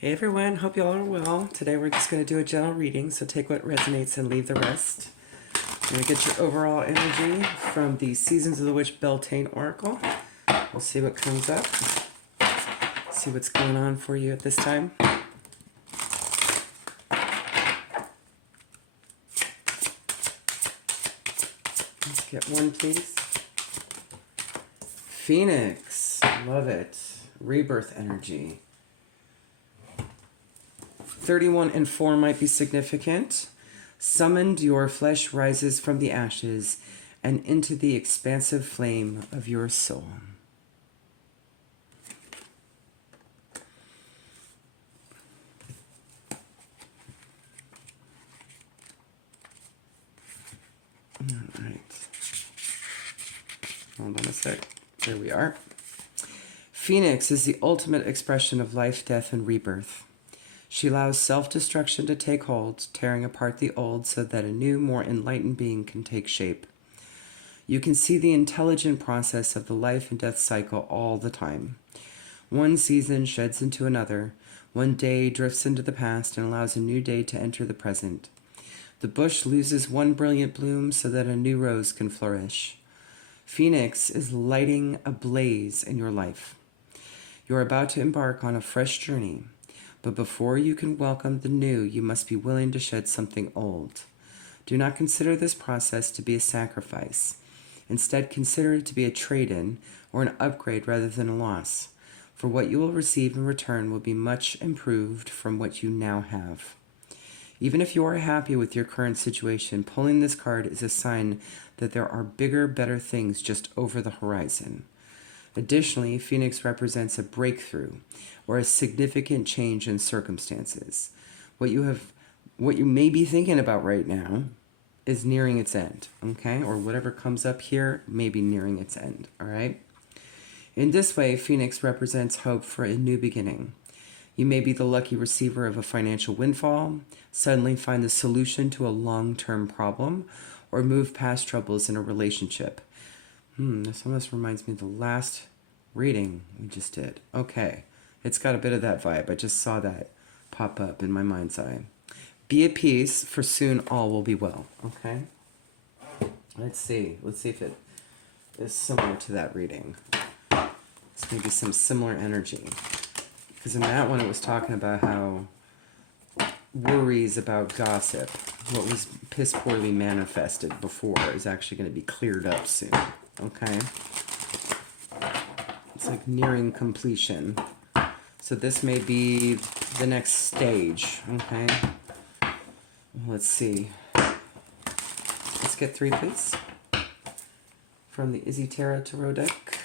Hey everyone, hope you all are well. Today we're just going to do a general reading, so take what resonates and leave the rest. I'm going to get your overall energy from the Seasons of the Witch Beltane Oracle. We'll see what comes up, see what's going on for you at this time. Let's get one, please. Phoenix, love it. Rebirth energy. 31 and 4 might be significant. Summoned, your flesh rises from the ashes and into the expansive flame of your soul. All right. Hold on a sec. There we are. Phoenix is the ultimate expression of life, death, and rebirth. She allows self-destruction to take hold, tearing apart the old so that a new, more enlightened being can take shape. You can see the intelligent process of the life and death cycle all the time. One season sheds into another. One day drifts into the past and allows a new day to enter the present. The bush loses one brilliant bloom so that a new rose can flourish. Phoenix is lighting a blaze in your life. You're about to embark on a fresh journey. But before you can welcome the new, you must be willing to shed something old. Do not consider this process to be a sacrifice. Instead, consider it to be a trade-in or an upgrade rather than a loss. For what you will receive in return will be much improved from what you now have. Even if you are happy with your current situation, pulling this card is a sign that there are bigger, better things just over the horizon. Additionally, Phoenix represents a breakthrough or a significant change in circumstances. What you may be thinking about right now is nearing its end, okay? Or whatever comes up here may be nearing its end, all right? In this way, Phoenix represents hope for a new beginning. You may be the lucky receiver of a financial windfall, suddenly find the solution to a long-term problem, or move past troubles in a relationship. This almost reminds me of the last reading we just did. Okay, it's got a bit of that vibe. I just saw that pop up in my mind's eye. Be at peace, for soon all will be well. Okay? Let's see. Let's see if it is similar to that reading. It's maybe some similar energy. Because in that one it was talking about how worries about gossip, what was piss poorly manifested before, is actually going to be cleared up soon. Okay? It's like nearing completion. So this may be the next stage. Okay? Let's see. Let's get 3, please. From the Izzy Tarot Tarot deck.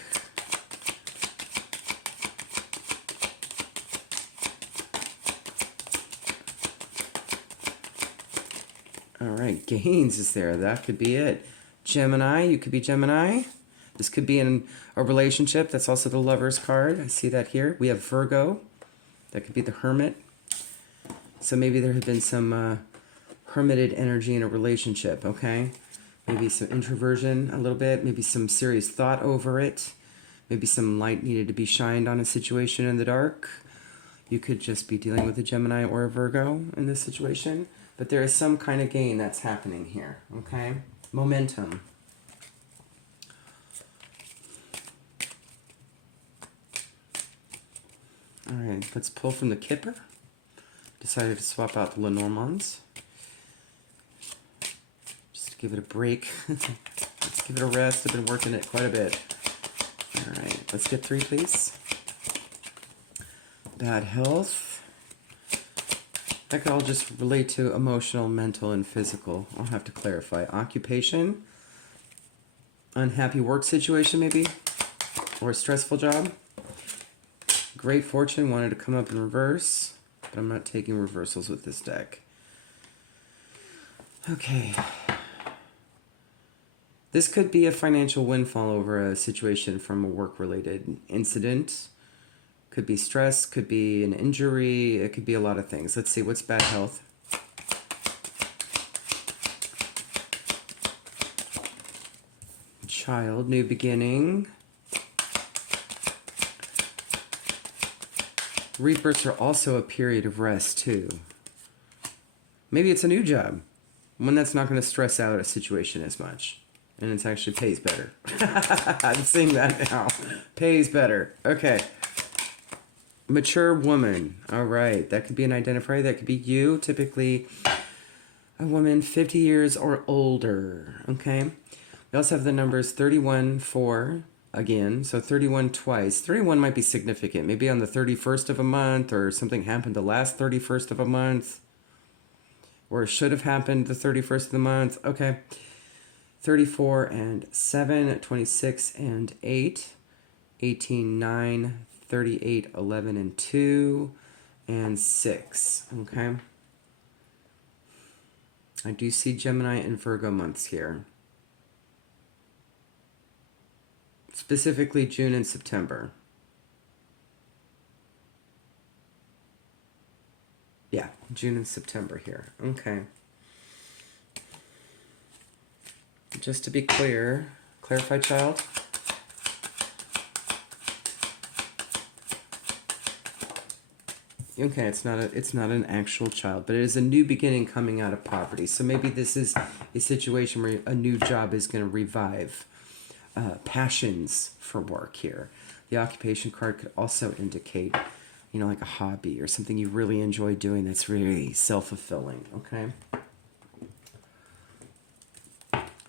All right, Gaines is there. That could be it. Gemini, you could be Gemini. This could be in a relationship. That's also the Lover's card. I see that here. We have Virgo. That could be the Hermit. So maybe there had been some hermited energy in a relationship, okay? Maybe some introversion a little bit. Maybe some serious thought over it. Maybe some light needed to be shined on a situation in the dark. You could just be dealing with a Gemini or a Virgo in this situation. But there is some kind of gain that's happening here, okay? Momentum. All right, let's pull from the Kipper. Decided to swap out the Lenormands. Just to give it a break. Let's give it a rest. I've been working it quite a bit. All right, let's get 3, please. Bad health. That could all just relate to emotional, mental, and physical. I'll have to clarify. Occupation. Unhappy work situation, maybe. Or a stressful job. Great fortune wanted to come up in reverse. But I'm not taking reversals with this deck. Okay. This could be a financial windfall over a situation from a work-related incident. Could be stress, could be an injury, it could be a lot of things. Let's see, what's bad health? Child, new beginning. Rebirths are also a period of rest too. Maybe it's a new job. One that's not going to stress out a situation as much. And it actually pays better. I'm seeing that now. Pays better. Okay. Mature woman. All right. That could be an identifier. That could be you. Typically a woman 50 years or older. Okay. We also have the numbers 31, 4 again. So 31 twice. 31 might be significant. Maybe on the 31st of a month, or something happened the last 31st of a month. Or it should have happened the 31st of the month. Okay. 34 and 7, 26 and 8, 18, 9, 38, 11 and 2, and 6. Okay. I do see Gemini and Virgo months here. Specifically June and September. Yeah, June and September here. Okay. Just to be clear, clarify, child. Okay, it's not an actual child, but it is a new beginning coming out of poverty. So maybe this is a situation where a new job is going to revive passions for work here. The occupation card could also indicate, you know, like a hobby or something you really enjoy doing that's really self-fulfilling. Okay.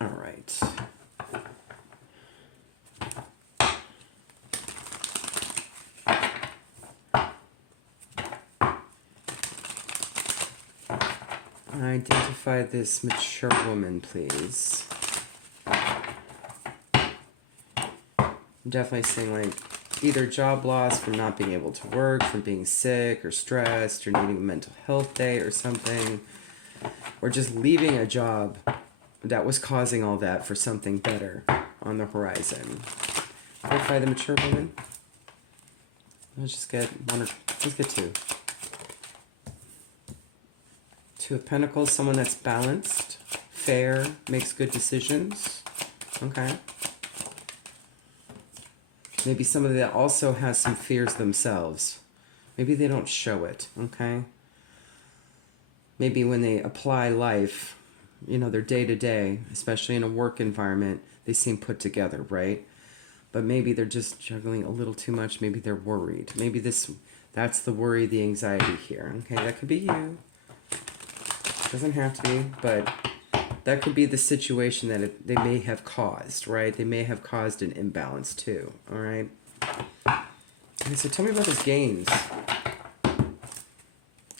All right. Identify this mature woman, please. I'm definitely seeing like either job loss from not being able to work, from being sick or stressed or needing a mental health day or something, or just leaving a job that was causing all that for something better on the horizon. Identify the mature woman. Let's just get one or let's get two. Two of Pentacles, someone that's balanced, fair, makes good decisions. Okay. Maybe somebody that also has some fears themselves. Maybe they don't show it, okay? Maybe when they apply life, you know, their day-to-day, especially in a work environment, they seem put together, right? But maybe they're just juggling a little too much. Maybe they're worried. Maybe that's the worry, the anxiety here. Okay, that could be you. Doesn't have to be, but that could be the situation that they may have caused, right? They may have caused an imbalance too, all right? Okay, so tell me about those gains.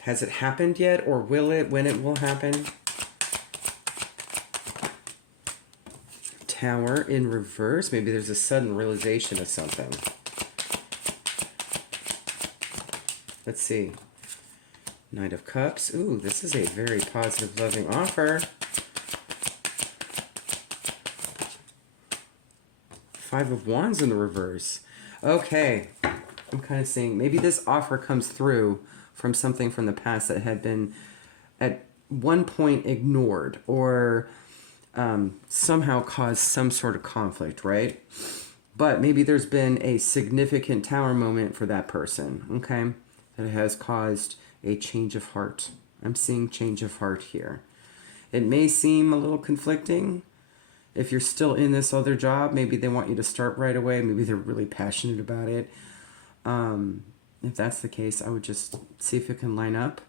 Has it happened yet, or will it, when it will happen? Tower in reverse. Maybe there's a sudden realization of something. Let's see. Knight of Cups. Ooh, this is a very positive, loving offer. Five of Wands in the reverse. Okay. I'm kind of seeing maybe this offer comes through from something from the past that had been at one point ignored or somehow caused some sort of conflict, right? But maybe there's been a significant Tower moment for that person, okay? That has caused a change of heart. I'm seeing change of heart here. It may seem a little conflicting. If you're still in this other job, maybe they want you to start right away. Maybe they're really passionate about it. If that's the case, I would just see if it can line up.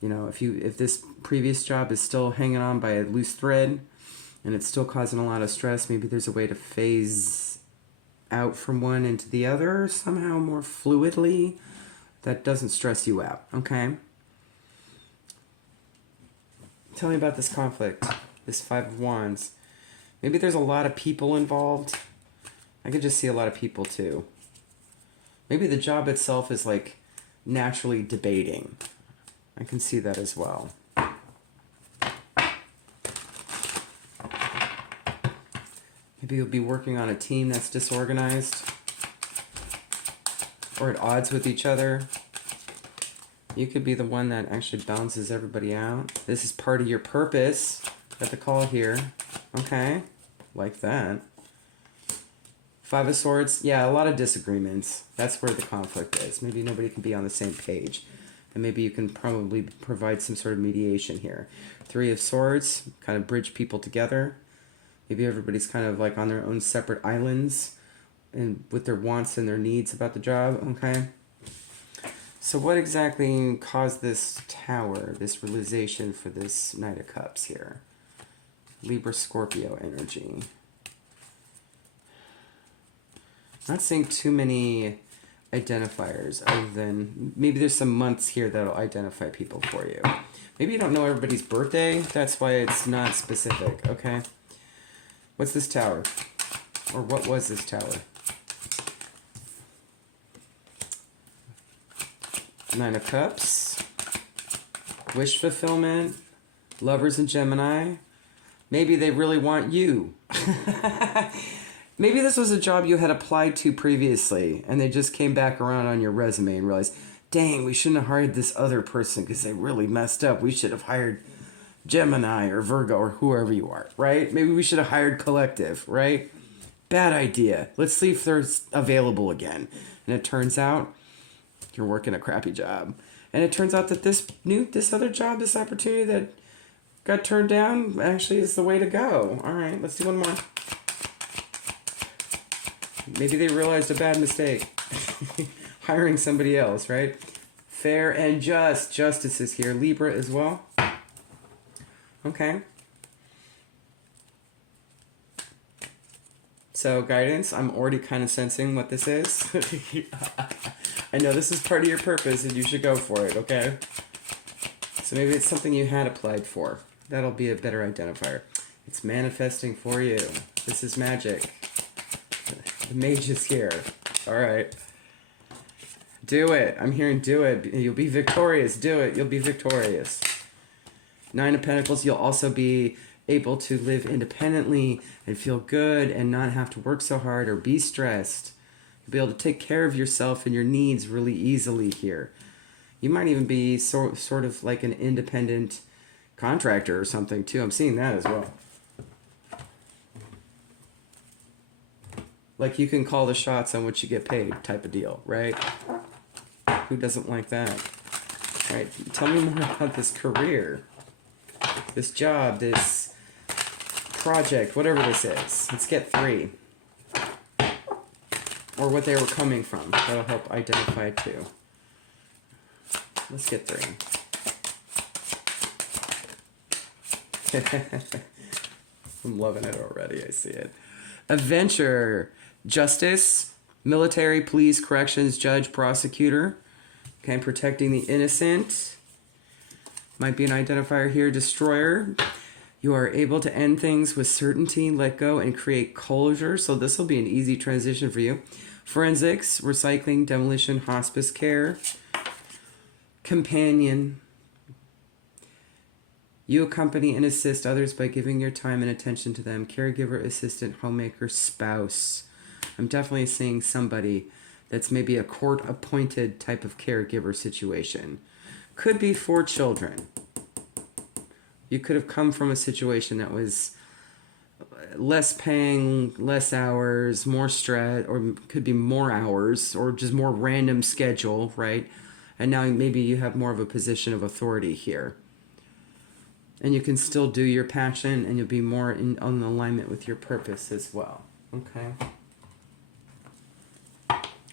You know, if this previous job is still hanging on by a loose thread and it's still causing a lot of stress, maybe there's a way to phase out from one into the other somehow more fluidly that doesn't stress you out, okay? Tell me about this conflict, this Five of Wands. Maybe there's a lot of people involved. I could just see a lot of people too. Maybe the job itself is like naturally debating. I can see that as well. Maybe you'll be working on a team that's disorganized or at odds with each other. You could be the one that actually balances everybody out. This is part of your purpose. Got the call here. Okay. Like that. Five of Swords, yeah, a lot of disagreements. That's where the conflict is. Maybe nobody can be on the same page. And maybe you can probably provide some sort of mediation here. Three of Swords, kind of bridge people together. Maybe everybody's kind of like on their own separate islands and with their wants and their needs about the job, okay? So what exactly caused this tower, this realization for this Knight of Cups here? Libra Scorpio energy. Not seeing too many identifiers other than maybe there's some months here that'll identify people for you. Maybe you don't know everybody's birthday. That's why it's not specific, okay? What's this tower? Or what was this tower? Nine of Cups. Wish fulfillment. Lovers in Gemini. Maybe they really want you. Maybe this was a job you had applied to previously and they just came back around on your resume and realized, dang, we shouldn't have hired this other person because they really messed up. We should have hired Gemini or Virgo or whoever you are, right? Maybe we should have hired Collective, right? Bad idea. Let's see if they're available again. And it turns out you're working a crappy job. And it turns out that this other job, this opportunity that got turned down actually is the way to go. All right, let's do one more. Maybe they realized a bad mistake. Hiring somebody else, right? Fair and just. Justice is here. Libra as well. Okay. So, guidance, I'm already kind of sensing what this is. I know this is part of your purpose and you should go for it, okay? So maybe it's something you had applied for. That'll be a better identifier. It's manifesting for you. This is magic. The mage is here. All right. Do it. I'm hearing do it. You'll be victorious. Do it. You'll be victorious. Nine of Pentacles, you'll also be able to live independently and feel good and not have to work so hard or be stressed. You'll be able to take care of yourself and your needs really easily here. You might even be sort of like an independent contractor or something too. I'm seeing that as well. Like you can call the shots on what you get paid type of deal, right? Who doesn't like that? All right, tell me more about this career, this job, this project, whatever this is. Let's get three. Or what they were coming from. That'll help identify too. Let's get three. I'm loving it already. I see it. Adventure. Justice, military, police, corrections, judge, prosecutor. Okay, protecting the innocent. Might be an identifier here. Destroyer. You are able to end things with certainty, let go, and create closure. So this will be an easy transition for you. Forensics, recycling, demolition, hospice care. Companion. You accompany and assist others by giving your time and attention to them. Caregiver, assistant, homemaker, spouse. I'm definitely seeing somebody that's maybe a court-appointed type of caregiver situation. Could be for children. You could have come from a situation that was less paying, less hours, more stress, or could be more hours, or just more random schedule, right? And now maybe you have more of a position of authority here. And you can still do your passion, and you'll be more in alignment with your purpose as well. Okay.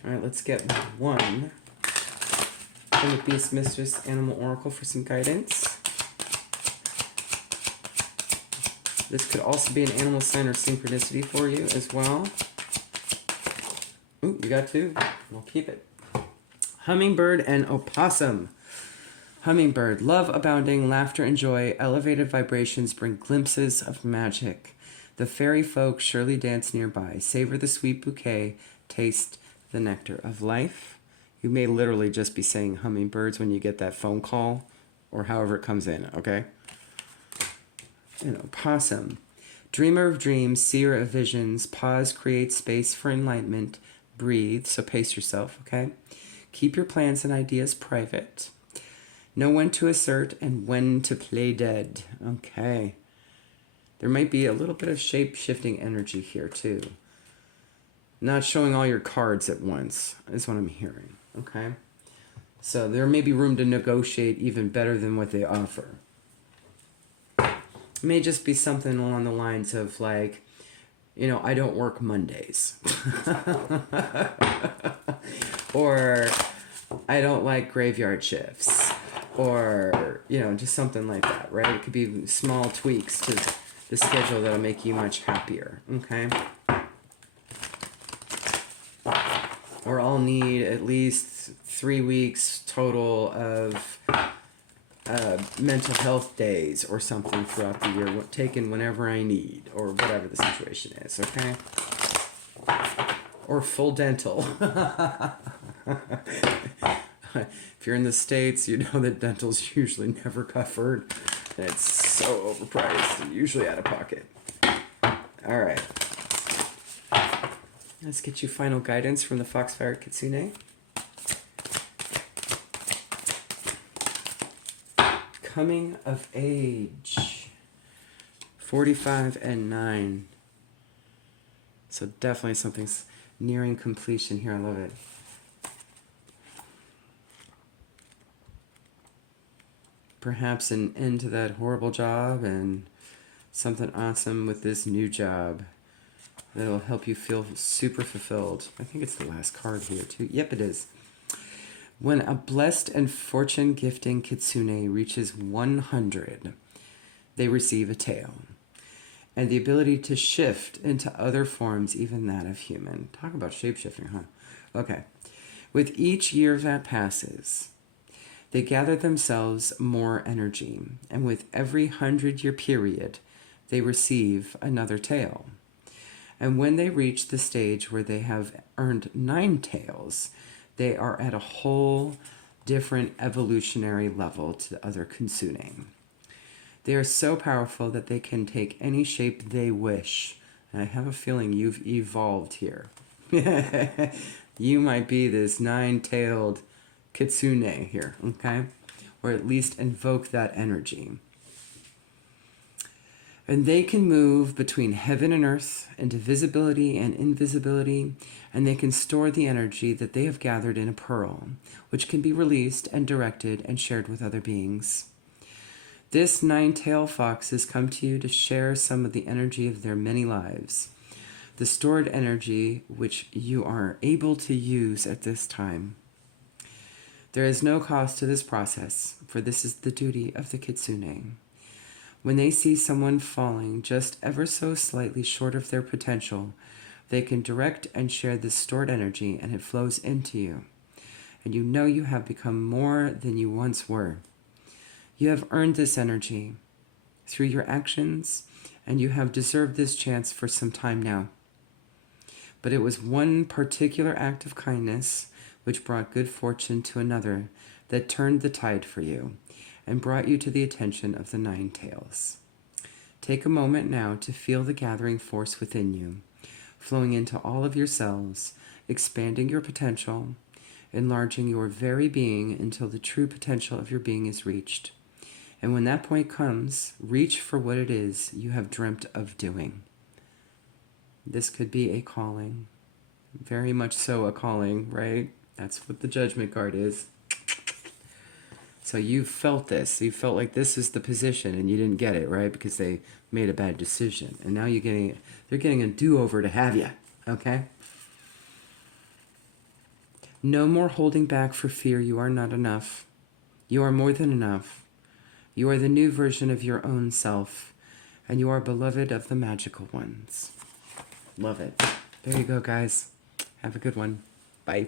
All right, let's get one from the Beast Mistress Animal Oracle for some guidance. This could also be an animal sign or synchronicity for you as well. Ooh, you got two. We'll keep it. Hummingbird and opossum. Hummingbird, love abounding, laughter and joy, elevated vibrations bring glimpses of magic. The fairy folk surely dance nearby. Savor the sweet bouquet, taste the nectar of life. You may literally just be saying hummingbirds when you get that phone call or however it comes in, okay? And opossum. Dreamer of dreams, seer of visions, pause, create space for enlightenment, breathe, so pace yourself, okay? Keep your plans and ideas private. Know when to assert and when to play dead, okay? There might be a little bit of shape-shifting energy here too. Not showing all your cards at once is what I'm hearing. Okay? So there may be room to negotiate even better than what they offer. It may just be something along the lines of like, you know, I don't work Mondays. Or I don't like graveyard shifts. Or, you know, just something like that, right? It could be small tweaks to the schedule that'll make you much happier, okay? Or I'll need at least 3 weeks total of mental health days or something throughout the year, taken whenever I need, or whatever the situation is, okay? Or full dental. If you're in the States, you know that dental's usually never covered. And it's so overpriced and usually out of pocket. All right. Let's get you final guidance from the Foxfire Kitsune. Coming of age. 45 and 9. So definitely something's nearing completion here. I love it. Perhaps an end to that horrible job and something awesome with this new job that'll help you feel super fulfilled. I think it's the last card here too. Yep, it is. When a blessed and fortune gifting kitsune reaches 100, they receive a tail and the ability to shift into other forms, even that of human. Talk about shape-shifting, huh? Okay. With each year that passes, they gather themselves more energy, and with every 100-year period, they receive another tail. And when they reach the stage where they have earned 9 tails, they are at a whole different evolutionary level to the other kitsune. They are so powerful that they can take any shape they wish. And I have a feeling you've evolved here. You might be this 9-tailed kitsune here, okay? Or at least invoke that energy. And they can move between heaven and earth, into visibility and invisibility, and they can store the energy that they have gathered in a pearl, which can be released and directed and shared with other beings. This 9-tailed fox has come to you to share some of the energy of their many lives, the stored energy which you are able to use at this time. There is no cost to this process, for this is the duty of the kitsune. When they see someone falling just ever so slightly short of their potential, they can direct and share this stored energy, and it flows into you. And you know you have become more than you once were. You have earned this energy through your actions, and you have deserved this chance for some time now. But it was one particular act of kindness which brought good fortune to another that turned the tide for you and brought you to the attention of the 9 tails. Take a moment now to feel the gathering force within you, flowing into all of your cells, expanding your potential, enlarging your very being until the true potential of your being is reached. And when that point comes, reach for what it is you have dreamt of doing. This could be a calling, very much so a calling, right? That's what the Judgment card is. So you felt this. You felt like this is the position, and you didn't get it, right? Because they made a bad decision. And now they're getting a do-over to have you, okay? No more holding back for fear you are not enough. You are more than enough. You are the new version of your own self, and you are beloved of the magical ones. Love it. There you go, guys. Have a good one. Bye.